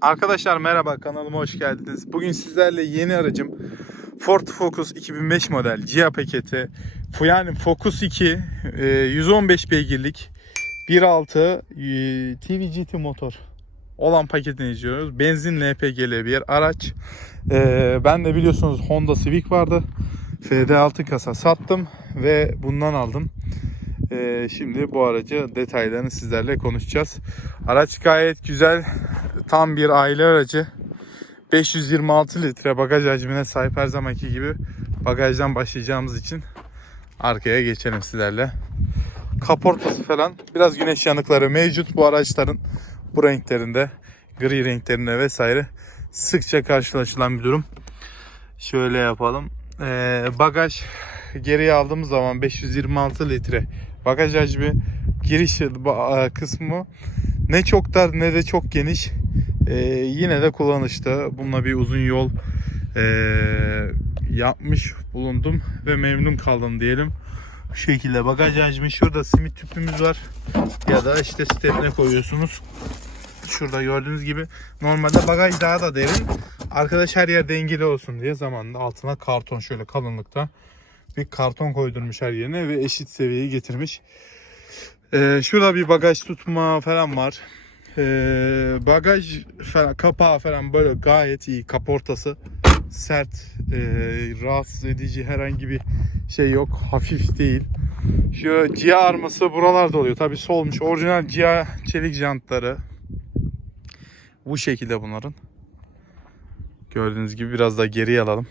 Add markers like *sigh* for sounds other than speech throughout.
Arkadaşlar merhaba kanalıma hoş geldiniz. Bugün sizlerle yeni aracım Ford Focus 2005 model GIA paketi. Yani Focus 2 e, 115 beygirlik 1.6 e, TVGT motor olan paketini izliyoruz. Benzin LPG'li bir araç. E, Ben de biliyorsunuz Honda Civic vardı. FD6 kasa sattım ve bundan aldım. Ee, şimdi bu aracı detaylarını sizlerle konuşacağız. Araç gayet güzel. Tam bir aile aracı. 526 litre bagaj hacmine sahip her zamanki gibi bagajdan başlayacağımız için arkaya geçelim sizlerle. Kaportası falan biraz güneş yanıkları mevcut bu araçların bu renklerinde gri renklerinde vesaire sıkça karşılaşılan bir durum. Şöyle yapalım. Ee, bagaj geriye aldığımız zaman 526 litre bagaj hacmi giriş kısmı ne çok dar ne de çok geniş. Ee, yine de kullanışlı. Bununla bir uzun yol ee, yapmış bulundum ve memnun kaldım diyelim. Bu şekilde bagaj hacmi şurada simit tüpümüz var ya da işte stepne koyuyorsunuz. Şurada gördüğünüz gibi normalde bagaj daha da derin. Arkadaş her yer dengeli olsun diye zamanında altına karton şöyle kalınlıkta bir karton koydurmuş her yerine ve eşit seviyeye getirmiş. Ee, şurada bir bagaj tutma falan var. Ee, bagaj falan, kapağı falan böyle gayet iyi. Kaportası sert, e, rahatsız edici herhangi bir şey yok. Hafif değil. Şu Cia arması buralarda oluyor. Tabi solmuş. Orijinal Cia çelik jantları. Bu şekilde bunların. Gördüğünüz gibi biraz daha geriye alalım.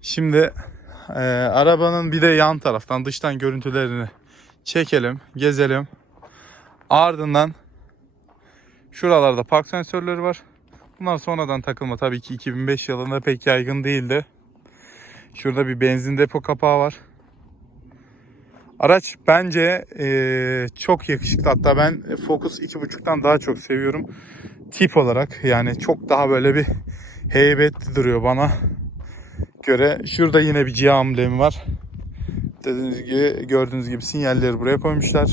Şimdi e, arabanın bir de yan taraftan dıştan görüntülerini çekelim, gezelim. Ardından şuralarda park sensörleri var. Bunlar sonradan takılma tabii ki 2005 yılında pek yaygın değildi. Şurada bir benzin depo kapağı var. Araç bence e, çok yakışıklı. Hatta ben Focus 2.5'tan daha çok seviyorum. Tip olarak yani çok daha böyle bir heybetli duruyor bana göre. Şurada yine bir Cia amblemi var. Dediğiniz gibi gördüğünüz gibi sinyalleri buraya koymuşlar.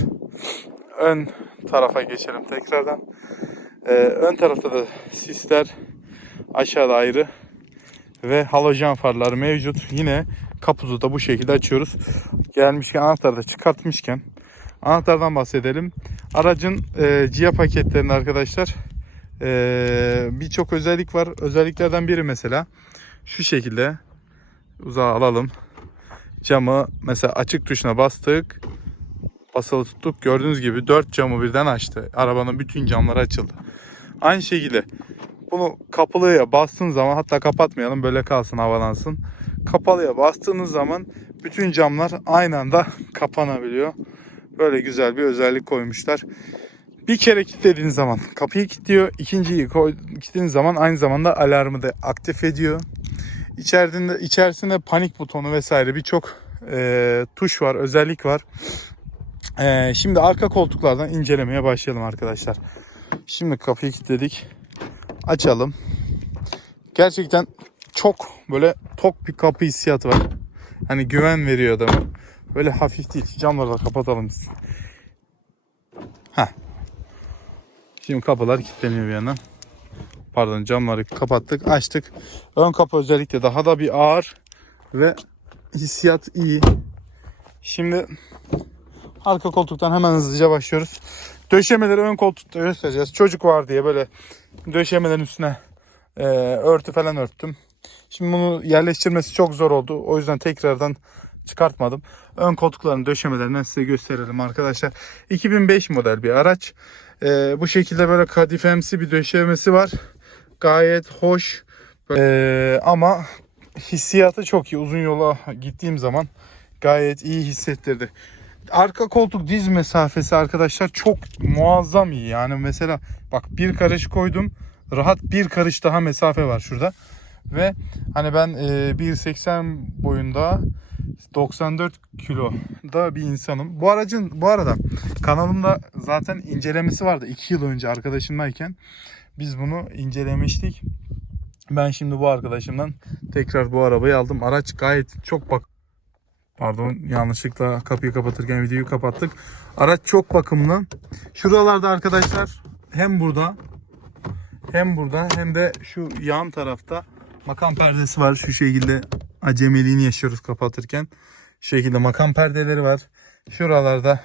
Ön tarafa geçelim tekrardan. Ee, ön tarafta da sisler aşağıda ayrı ve halojen farları mevcut. Yine kaputu da bu şekilde açıyoruz. Gelmişken anahtarı da çıkartmışken anahtardan bahsedelim. Aracın e, Cia paketlerinde arkadaşlar e, birçok özellik var. Özelliklerden biri mesela şu şekilde uzağa alalım. Camı mesela açık tuşuna bastık. Basılı tuttuk. Gördüğünüz gibi 4 camı birden açtı. Arabanın bütün camları açıldı. Aynı şekilde bunu kapalıya bastığın zaman hatta kapatmayalım böyle kalsın havalansın. Kapalıya bastığınız zaman bütün camlar aynı anda *laughs* kapanabiliyor. Böyle güzel bir özellik koymuşlar. Bir kere kilitlediğiniz zaman kapıyı kilitliyor. İkinciyi kilitlediğiniz zaman aynı zamanda alarmı da aktif ediyor. İçerisinde, içerisinde panik butonu vesaire birçok e, tuş var, özellik var. E, şimdi arka koltuklardan incelemeye başlayalım arkadaşlar. Şimdi kapıyı kilitledik. Açalım. Gerçekten çok böyle tok bir kapı hissiyatı var. Hani güven veriyor adamı. Böyle hafif değil. Camları da kapatalım biz. Heh. Şimdi kapılar kilitleniyor bir yandan. Pardon camları kapattık açtık. Ön kapı özellikle daha da bir ağır ve hissiyat iyi. Şimdi arka koltuktan hemen hızlıca başlıyoruz. Döşemeleri ön koltukta göstereceğiz. Çocuk var diye böyle döşemelerin üstüne e, örtü falan örttüm. Şimdi bunu yerleştirmesi çok zor oldu. O yüzden tekrardan çıkartmadım. Ön koltukların döşemelerinden size gösterelim arkadaşlar. 2005 model bir araç. E, bu şekilde böyle kadifemsi bir döşemesi var. Gayet hoş. E, ama hissiyatı çok iyi. Uzun yola gittiğim zaman gayet iyi hissettirdi. Arka koltuk diz mesafesi arkadaşlar çok muazzam iyi. Yani mesela bak bir karış koydum. Rahat bir karış daha mesafe var şurada. Ve hani ben e, 1.80 boyunda 94 kiloda bir insanım. Bu aracın bu arada kanalımda zaten incelemesi vardı 2 yıl önce arkadaşımdayken. Biz bunu incelemiştik. Ben şimdi bu arkadaşımdan tekrar bu arabayı aldım. Araç gayet çok bak Pardon yanlışlıkla kapıyı kapatırken videoyu kapattık. Araç çok bakımlı. Şuralarda arkadaşlar hem burada hem burada hem de şu yan tarafta makam perdesi var. Şu şekilde acemiliğini yaşıyoruz kapatırken. Şu şekilde makam perdeleri var. Şuralarda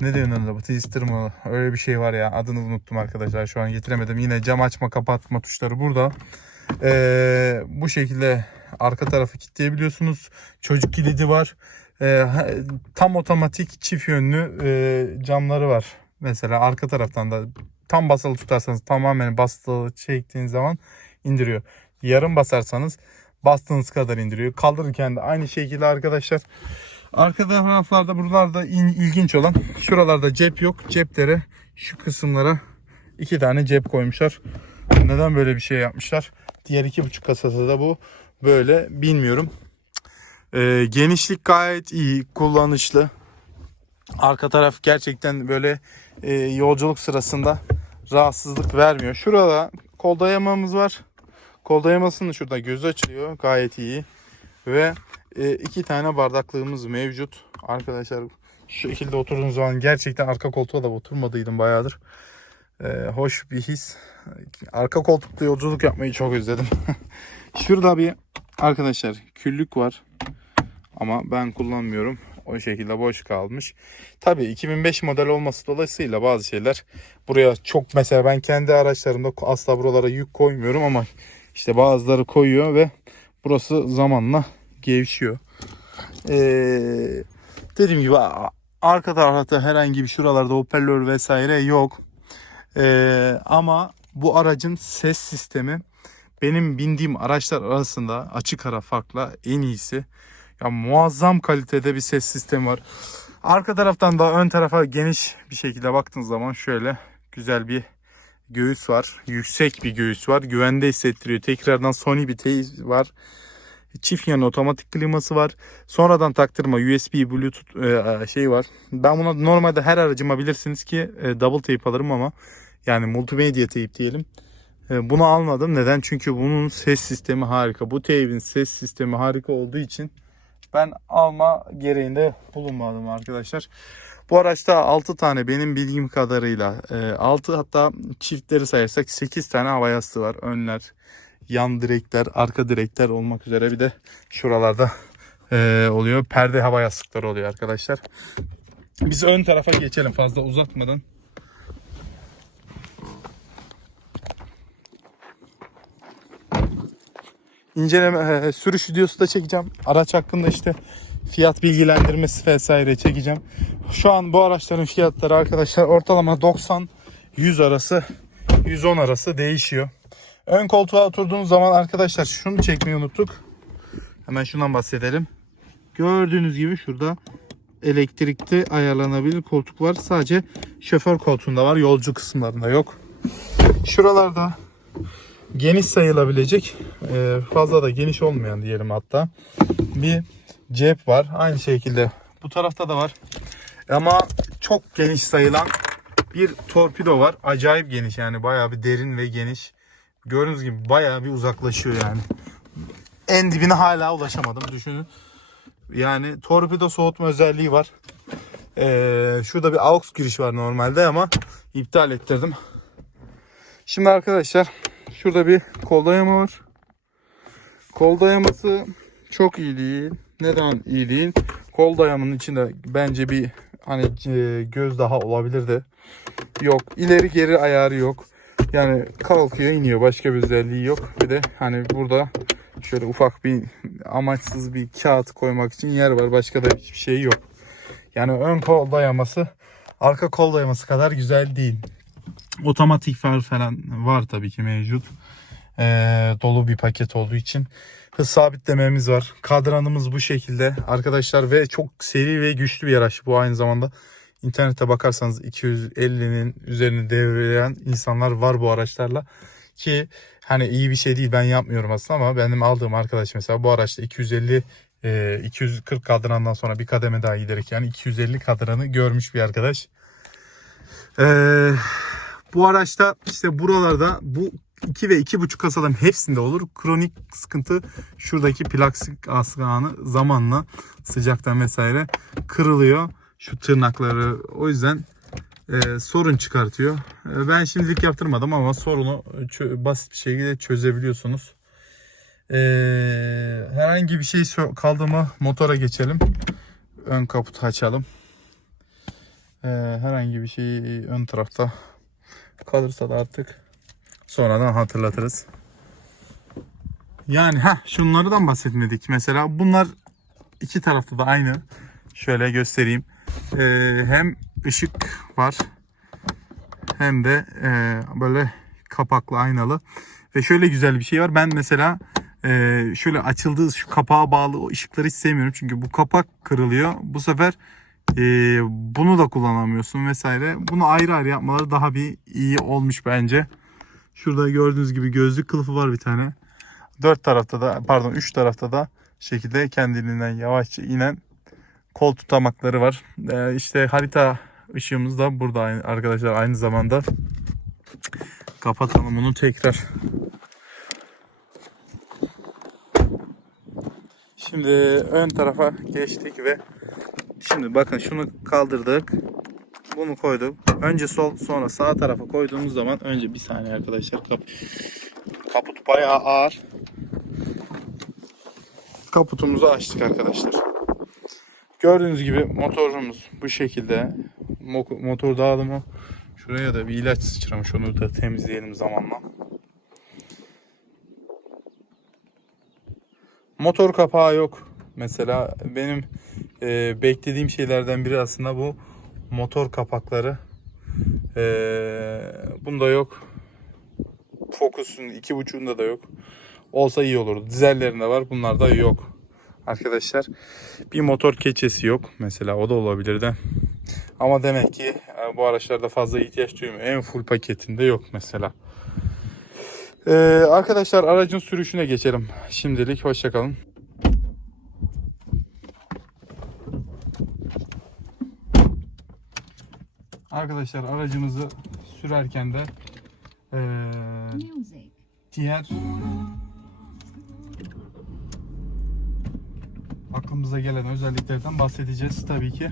ne diyorsun onda bu twister mı? Öyle bir şey var ya adını unuttum arkadaşlar şu an getiremedim. Yine cam açma kapatma tuşları burada. Ee, bu şekilde arka tarafı kilitleyebiliyorsunuz. Çocuk kilidi var. Ee, tam otomatik çift yönlü e, camları var. Mesela arka taraftan da tam basılı tutarsanız tamamen basılı çektiğiniz zaman indiriyor. Yarım basarsanız bastığınız kadar indiriyor. Kaldırırken de aynı şekilde arkadaşlar. Arka taraflarda buralarda in- ilginç olan şuralarda cep yok. Ceplere şu kısımlara iki tane cep koymuşlar. Neden böyle bir şey yapmışlar? Diğer iki buçuk kasada da bu böyle bilmiyorum. Ee, genişlik gayet iyi, kullanışlı. Arka taraf gerçekten böyle e, yolculuk sırasında rahatsızlık vermiyor. Şurada kol dayamamız var. Kol dayamasının şurada gözü açılıyor. Gayet iyi. Ve e, iki tane bardaklığımız mevcut. Arkadaşlar şu şekilde oturduğunuz zaman gerçekten arka koltuğa da oturmadıydım bayağıdır. E, hoş bir his. Arka koltukta yolculuk yapmayı çok özledim. *laughs* Şurada bir arkadaşlar küllük var. Ama ben kullanmıyorum. O şekilde boş kalmış. Tabii 2005 model olması dolayısıyla bazı şeyler buraya çok mesela ben kendi araçlarımda asla buralara yük koymuyorum ama işte bazıları koyuyor ve burası zamanla gevşiyor. Ee, dediğim gibi arka tarafta herhangi bir şuralarda hoparlör vesaire yok. Ee, ama bu aracın ses sistemi benim bindiğim araçlar arasında açık ara farkla en iyisi. Ya muazzam kalitede bir ses sistemi var. Arka taraftan da ön tarafa geniş bir şekilde baktığınız zaman şöyle güzel bir göğüs var. Yüksek bir göğüs var. Güvende hissettiriyor. Tekrardan Sony bir teyz var. Çift yan otomatik kliması var. Sonradan taktırma USB Bluetooth e, şey var. Ben buna normalde her aracıma bilirsiniz ki e, double tape alırım ama yani multimedya tape diyelim. E, Bunu almadım. Neden? Çünkü bunun ses sistemi harika. Bu tape'in ses sistemi harika olduğu için ben alma gereğinde bulunmadım arkadaşlar. Bu araçta 6 tane benim bilgim kadarıyla 6 hatta çiftleri sayarsak 8 tane hava yastığı var. Önler, yan direkler, arka direkler olmak üzere bir de şuralarda e, oluyor. Perde hava yastıkları oluyor arkadaşlar. Biz ön tarafa geçelim fazla uzatmadan. inceleme e, sürüş videosu da çekeceğim. Araç hakkında işte fiyat bilgilendirmesi vesaire çekeceğim. Şu an bu araçların fiyatları arkadaşlar ortalama 90 100 arası 110 arası değişiyor. Ön koltuğa oturduğunuz zaman arkadaşlar şunu çekmeyi unuttuk. Hemen şundan bahsedelim. Gördüğünüz gibi şurada elektrikli ayarlanabilir koltuk var. Sadece şoför koltuğunda var. Yolcu kısımlarında yok. Şuralarda geniş sayılabilecek e, fazla da geniş olmayan diyelim hatta bir cep var. Aynı şekilde bu tarafta da var. Ama çok geniş sayılan bir torpido var. Acayip geniş yani bayağı bir derin ve geniş. Gördüğünüz gibi bayağı bir uzaklaşıyor yani. En dibine hala ulaşamadım düşünün. Yani torpido soğutma özelliği var. Ee, şurada bir aux giriş var normalde ama iptal ettirdim. Şimdi arkadaşlar şurada bir kol dayama var. Kol dayaması çok iyi değil. Neden iyi değil? Kol dayamanın içinde bence bir hani e, göz daha olabilirdi. Yok. ileri geri ayarı yok. Yani kalkıyor iniyor. Başka bir özelliği yok. Bir de hani burada şöyle ufak bir amaçsız bir kağıt koymak için yer var. Başka da hiçbir şey yok. Yani ön kol dayaması arka kol dayaması kadar güzel değil. Otomatik far falan var tabii ki mevcut. Ee, dolu bir paket olduğu için. Hız sabitlememiz var. Kadranımız bu şekilde arkadaşlar ve çok seri ve güçlü bir araç bu aynı zamanda. İnternete bakarsanız 250'nin üzerini devreleyen insanlar var bu araçlarla. Ki hani iyi bir şey değil ben yapmıyorum aslında ama benim aldığım arkadaş mesela bu araçta 250 e, 240 kadrandan sonra bir kademe daha giderek yani 250 kadranı görmüş bir arkadaş. Eee bu araçta işte buralarda bu 2 ve 2.5 kasaların hepsinde olur. Kronik sıkıntı şuradaki plastik asganı zamanla sıcaktan vesaire kırılıyor. Şu tırnakları o yüzden e, sorun çıkartıyor. E, ben şimdilik yaptırmadım ama sorunu basit bir şekilde çözebiliyorsunuz. E, herhangi bir şey kaldı mı motora geçelim. Ön kaputu açalım. E, herhangi bir şey ön tarafta kalırsa da artık sonradan hatırlatırız. Yani ha şunlardan bahsetmedik. Mesela bunlar iki tarafta da aynı. Şöyle göstereyim. Ee, hem ışık var hem de e, böyle kapaklı aynalı. Ve şöyle güzel bir şey var. Ben mesela e, şöyle açıldığı şu kapağa bağlı o ışıkları hiç sevmiyorum. Çünkü bu kapak kırılıyor. Bu sefer e, bunu da kullanamıyorsun vesaire. Bunu ayrı ayrı yapmaları daha bir iyi olmuş bence. Şurada gördüğünüz gibi gözlük kılıfı var bir tane. Dört tarafta da pardon üç tarafta da şekilde kendiliğinden yavaşça inen kol tutamakları var. Ee, işte harita ışığımız da burada aynı- arkadaşlar aynı zamanda. Kapatalım bunu tekrar. Şimdi ön tarafa geçtik ve şimdi bakın şunu kaldırdık. Bunu koyduk. Önce sol sonra sağ tarafa koyduğumuz zaman önce bir saniye arkadaşlar kap kaput bayağı ağır. Kaputumuzu açtık arkadaşlar. Gördüğünüz gibi motorumuz bu şekilde. Mo- Motor dağılımı. Şuraya da bir ilaç sıçramış onu da temizleyelim zamanla. Motor kapağı yok. Mesela benim e, beklediğim şeylerden biri aslında bu motor kapakları. E, bunda yok. Focus'un iki buçuğunda da yok. Olsa iyi olurdu. Dizellerinde var. Bunlarda yok. Arkadaşlar bir motor keçesi yok. Mesela o da olabilirdi. Ama demek ki e, bu araçlarda fazla ihtiyaç duymuyor. En full paketinde yok mesela. Ee, arkadaşlar aracın sürüşüne geçelim. Şimdilik hoşçakalın. Arkadaşlar aracımızı sürerken de Music. diğer aklımıza gelen özelliklerden bahsedeceğiz tabii ki.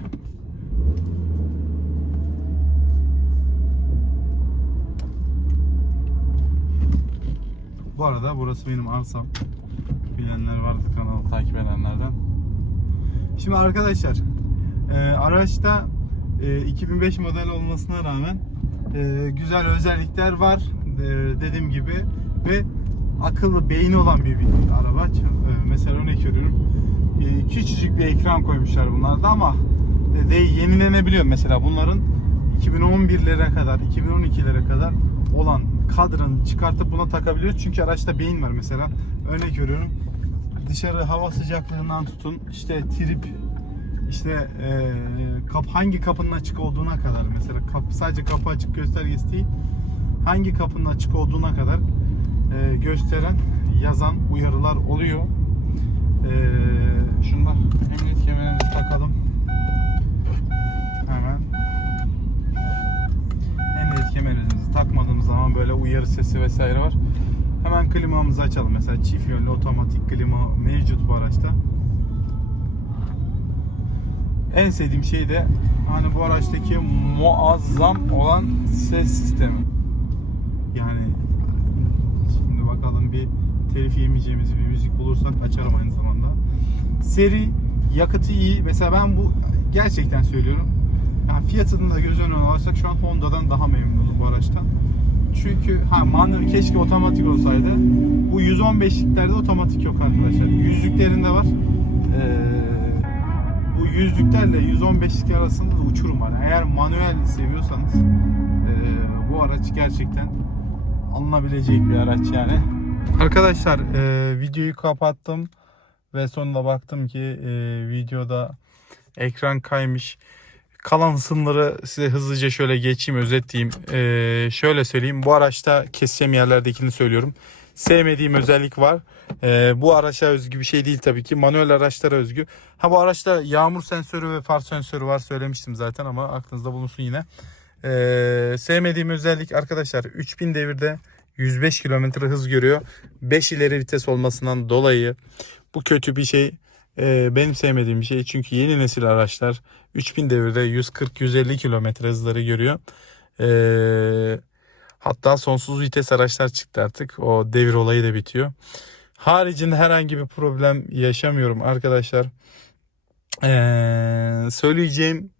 Bu arada burası benim arsam. Bilenler vardı kanalı takip edenlerden. Şimdi arkadaşlar e, araçta e, 2005 model olmasına rağmen e, güzel özellikler var e, dediğim gibi ve akıllı beyni olan bir, bir araba. E, mesela örnek veriyorum e, küçücük bir ekran koymuşlar bunlarda ama de, de yenilenebiliyor. Mesela bunların 2011'lere kadar 2012'lere kadar olan kadranı çıkartıp buna takabiliyoruz. Çünkü araçta beyin var mesela. Örnek veriyorum. Dışarı hava sıcaklığından tutun işte trip işte e, kap, hangi kapının açık olduğuna kadar mesela kap, sadece kapı açık göstergesi değil hangi kapının açık olduğuna kadar e, gösteren yazan uyarılar oluyor. E, şunlar emniyet kemerimizi takalım. Hemen. Emniyet kemerimizi takmadığımız zaman böyle uyarı sesi vesaire var. Hemen klimamızı açalım. Mesela çift yönlü otomatik klima mevcut bu araçta. En sevdiğim şey de hani bu araçtaki muazzam olan ses sistemi. Yani şimdi bakalım bir telif yemeyeceğimiz bir müzik bulursak açarım aynı zamanda. Seri, yakıtı iyi. Mesela ben bu gerçekten söylüyorum. Yani fiyatını da göz önüne alırsak şu an Honda'dan daha memnunum bu araçtan. Çünkü ha manuel keşke otomatik olsaydı. Bu 115'liklerde otomatik yok arkadaşlar. Yüzlüklerinde var. Ee, bu yüzlüklerle 115'lik arasında da uçurum var. Eğer manuel seviyorsanız e, bu araç gerçekten alınabilecek bir araç yani. Arkadaşlar e, videoyu kapattım ve sonunda baktım ki e, videoda ekran kaymış. Kalan ısımları size hızlıca şöyle geçeyim, özetleyeyim. E, şöyle söyleyeyim. Bu araçta keseceğim yerlerdekini söylüyorum. Sevmediğim özellik var. E, bu araça özgü bir şey değil tabii ki. Manuel araçlara özgü. Ha bu araçta yağmur sensörü ve far sensörü var söylemiştim zaten ama aklınızda bulunsun yine. E, sevmediğim özellik arkadaşlar 3000 devirde 105 km hız görüyor. 5 ileri vites olmasından dolayı bu kötü bir şey. e, benim sevmediğim bir şey. Çünkü yeni nesil araçlar 3000 devirde 140-150 kilometre hızları görüyor. E, hatta sonsuz vites araçlar çıktı artık. O devir olayı da bitiyor. Haricinde herhangi bir problem yaşamıyorum arkadaşlar. Ee, söyleyeceğim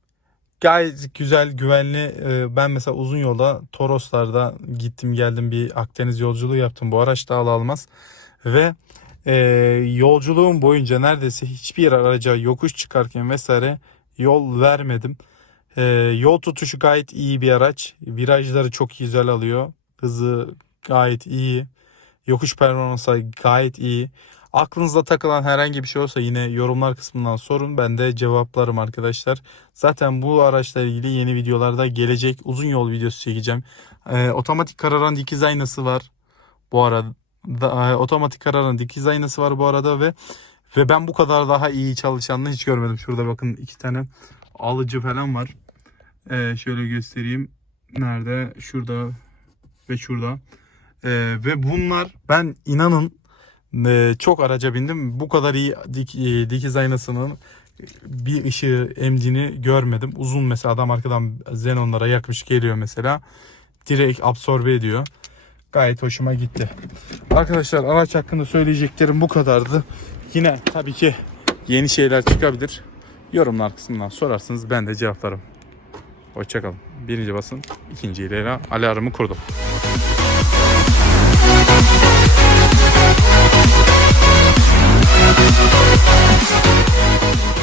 gayet güzel, güvenli. Ee, ben mesela uzun yolda Toroslarda gittim geldim bir Akdeniz yolculuğu yaptım. Bu araç da al almaz. Ve e, yolculuğum boyunca neredeyse hiçbir araca yokuş çıkarken vesaire yol vermedim. Ee, yol tutuşu gayet iyi bir araç. Virajları çok güzel alıyor. Hızı gayet iyi. Yokuş performansı gayet iyi. Aklınızda takılan herhangi bir şey olsa yine yorumlar kısmından sorun. Ben de cevaplarım arkadaşlar. Zaten bu araçla ilgili yeni videolarda gelecek uzun yol videosu çekeceğim. Ee, otomatik kararan dikiz aynası var. Bu arada e, otomatik kararan dikiz aynası var bu arada ve ve ben bu kadar daha iyi çalışanını hiç görmedim. Şurada bakın iki tane alıcı falan var. Ee, şöyle göstereyim. Nerede? Şurada ve şurada. Ee, ve bunlar ben inanın e, çok araca bindim. Bu kadar iyi dik, e, dikiz aynasının bir ışığı emdiğini görmedim. Uzun mesela adam arkadan xenonlara yakmış geliyor mesela. Direkt absorbe ediyor. Gayet hoşuma gitti. Arkadaşlar araç hakkında söyleyeceklerim bu kadardı. Yine tabii ki yeni şeyler çıkabilir. Yorumlar kısmından sorarsınız ben de cevaplarım. Hoşçakalın. Birinci basın, ikinci ile alarmı kurdum. すごい!